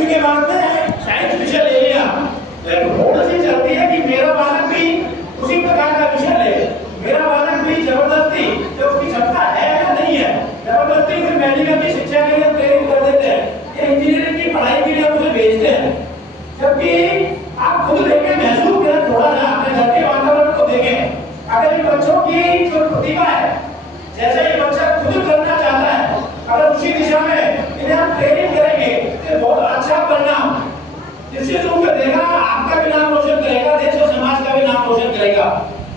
10वीं के बाद में साइंस विषय ले लिया तो एक होड़ सी चलती है कि मेरा बालक भी उसी प्रकार का विषय ले, मेरा बालक भी जबरदस्ती जो उसकी क्षमता है या नहीं है जबरदस्ती फिर मेडिकल की शिक्षा के लिए ट्रेनिंग कर देते हैं, इंजीनियरिंग की पढ़ाई के लिए उसे भेजते हैं। जबकि आप खुद देखें, महसूस करें थोड़ा सा अपने घर के वातावरण को देखें, अगर इन बच्चों की जो प्रतिभा है, जैसे ये बच्चा खुद करना चाहता है, अगर उसी दिशा में इन्हें हम ट्रेनिंग करेंगे तो बहुत अच्छा परिणाम निश्चित रूप से देगा, आपका भी नाम रोशन करेगा, देश और समाज का भी नाम रोशन करेगा।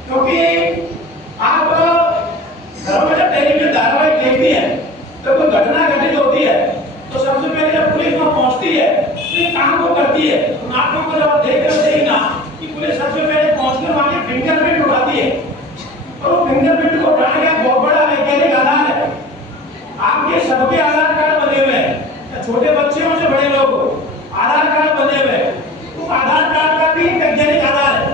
क्योंकि आप घरों में जब टेलीविजन धारावाहिक देखती है तो कोई घटना घटित होती है तो सबसे पहले जब पुलिस वहां पहुंचती है तो ये काम वो करती है। तो नाटकों को जब आप देख रहे देखना कि पुलिस सबसे पहले पहुंचकर वहां के फिंगरप्रिंट उठाती है और वो फिंगरप्रिंट को उठाने का बहुत बड़ा वैज्ञानिक आधार है। आपके सबके आधार कार्ड बने हुए हैं, छोटे बच्चों से बड़े लोग आधार कार्ड बने हुए हैं, उस आधार कार्ड का भी वैज्ञानिक आधार है।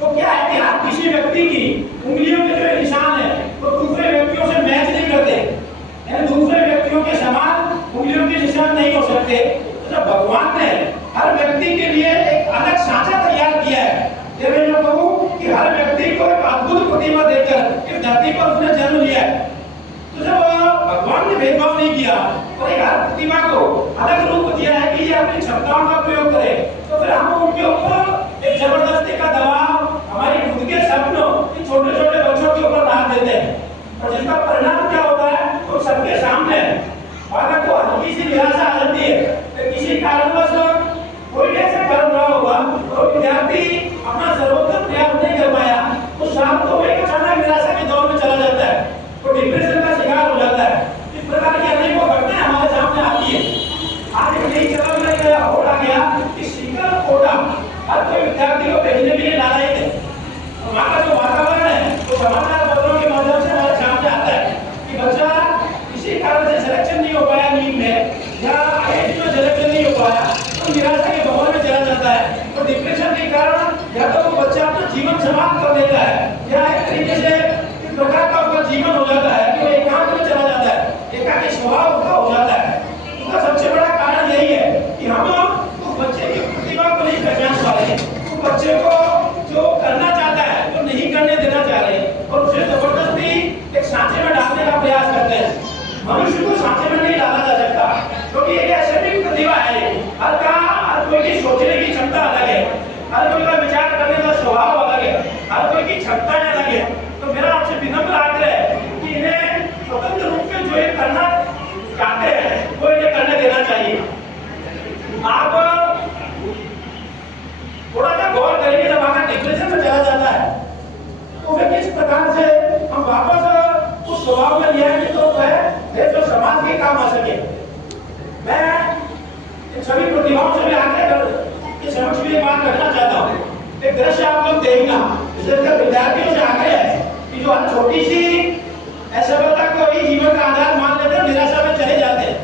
तो क्या है कि आप किसी व्यक्ति की उंगलियों के जो निशान है वो दूसरे व्यक्तियों से मैच नहीं करते, यानी दूसरे व्यक्तियों के समान उंगलियों के निशान नहीं हो सकते। तो भगवान ने हर व्यक्ति के लिए एक अलग सांचा तैयार किया है। जब मैं जो कहूँ कि हर व्यक्ति को एक अद्भुत प्रतिभा देकर इस धरती पर उसने जन्म लिया है, तो जब भगवान ने भेदभाव नहीं किया और एक हर प्रतिभा को अलग रूप दिया है कि ये अपनी क्षमताओं का प्रयोग करे, तो फिर हम उनके ऊपर एक जबरदस्ती का दबाव, हमारी खुद के सपनों छोटे छोटे बच्चों के ऊपर डाल देते हैं और जिसका परिणाम क्या होता है तो सबके सामने बालक को हल्की सी निराशा आ जाती है। तो किसी कारणवश कोई ऐसा कर्म रहा होगा तो विद्यार्थी अपना सर्वोत्तम प्रयास नहीं कर पाया, तो शाम को एक अचानक निराशा के दौर में चला जाता है, तो डिप्रेशन का शिकार हो जाता है। इस प्रकार की अनेकों घटनाएं हमारे सामने आती है। आज एक नई चलन हो गया कि शिक्षण कोटा हर कोई विद्यार्थी को भेजने के लिए लालायित है। वहाँ का जो वातावरण है वो समाचार पत्रों के माध्यम से हमारे सामने आता है कि बच्चा किसी कारण से सिलेक्शन नहीं हो पाया नीट में या आईआईटी में सिलेक्शन नहीं हो पाया तो निराशा के माहौल में चला जाता है। तो डिप्रेशन के कारण या तो वो बच्चा अपना जीवन समाप्त कर देता है या एक तरीके से इस प्रकार का उसका जीवन हो जाता है कि वो एकांत में चला जाता है, एकाकी स्वभाव उसका हो जाता है। उसका सबसे बड़ा कारण यही है कि हम उस बच्चे की प्रतिभा को नहीं पहचान पा रहे, उस बच्चे को जो करना चाहता है तो नहीं करने देना चाह रहे और उसे जबरदस्ती एक सांचे में डालने का प्रयास करते हैं। मनुष्य को सांचे में नहीं डाला जा सकता क्योंकि एक ऐसी भी प्रतिभा है, हर कोई की सोचने की क्षमता अलग है, हर कोई का विचार करने का स्वभाव अलग है, हर कोई की क्षमता अलग है। तो मेरा आपसे विनम्र आग्रह है कि इन्हें स्वतंत्र रूप से जो ये करना चाहते हैं वो इन्हें करने देना चाहिए। आप थोड़ा सा गौर करेंगे, जब आपका डिप्रेशन में चला जाता है तो फिर किस प्रकार से हम वापस उस स्वभाव में लिया है तो है देश और समाज के काम आ सके। मैं इन सभी प्रतिभाओं से भी आग्रह के समक्ष भी एक बात करना चाहता हूँ। एक दृश्य आप लोग देखना, विशेषकर विद्यार्थियों से आग्रह है कि जो छोटी सी असफलता को ही जीवन का आधार मान लेते हैं, निराशा में चले जाते हैं,